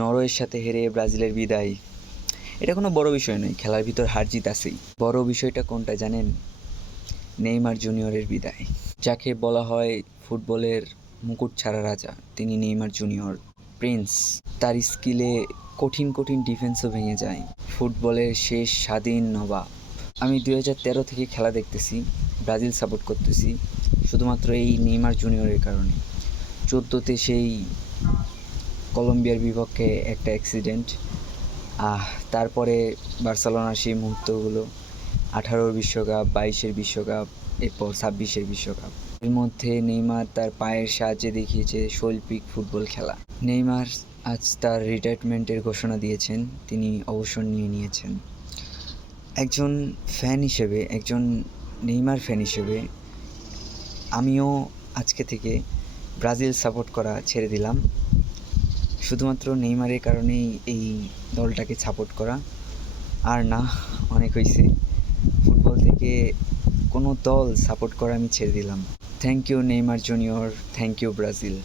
নরওয়ের সাথে হেরে ব্রাজিলের বিদায়, এটা কোনো বড় বিষয় নয়। খেলার ভিতর হার জিত আছেই। বড় বিষয়টা কোনটা জানেন? নেইমার জুনিয়রের বিদায়। যাকে বলা হয় ফুটবলের মুকুট ছাড়া রাজা, তিনি নেইমার জুনিয়র। প্রিন্স, তার স্কিলে কঠিন কঠিন ডিফেন্সও ভেঙে যায়। ফুটবলের শেষ স্বাধীন নবাব। আমি 2013 থেকে খেলা দেখতেছি, ব্রাজিল সাপোর্ট করতেছি শুধুমাত্র এই নেইমার জুনিয়রের কারণে। 14তে সেই কলম্বিয়ার বিপক্ষে একটা অ্যাক্সিডেন্ট, তারপরে বার্সেলোনার সেই মুহূর্তগুলো, 18-র বিশ্বকাপ, 22-এর বিশ্বকাপ, এরপর 26-এর বিশ্বকাপ। এর মধ্যে নেইমার তার পায়ের সাহায্যে দেখিয়েছে শৈল্পিক ফুটবল খেলা। নেইমার আজ তার রিটায়ারমেন্টের ঘোষণা দিয়েছেন, তিনি অবসর নিয়েছেন। একজন ফ্যান হিসেবে, একজন নেইমার ফ্যান হিসেবে আমিও আজকে থেকে ব্রাজিল সাপোর্ট করা ছেড়ে দিলাম। শুধুমাত্র নেইমারের কারণেই এই দলটাকে সাপোর্ট করা। আর না, অনেক হয়েছে। ফুটবল থেকে কোনো দল সাপোর্ট করা আমি ছেড়ে দিলাম। Thank you Neymar Junior, thank you Brazil.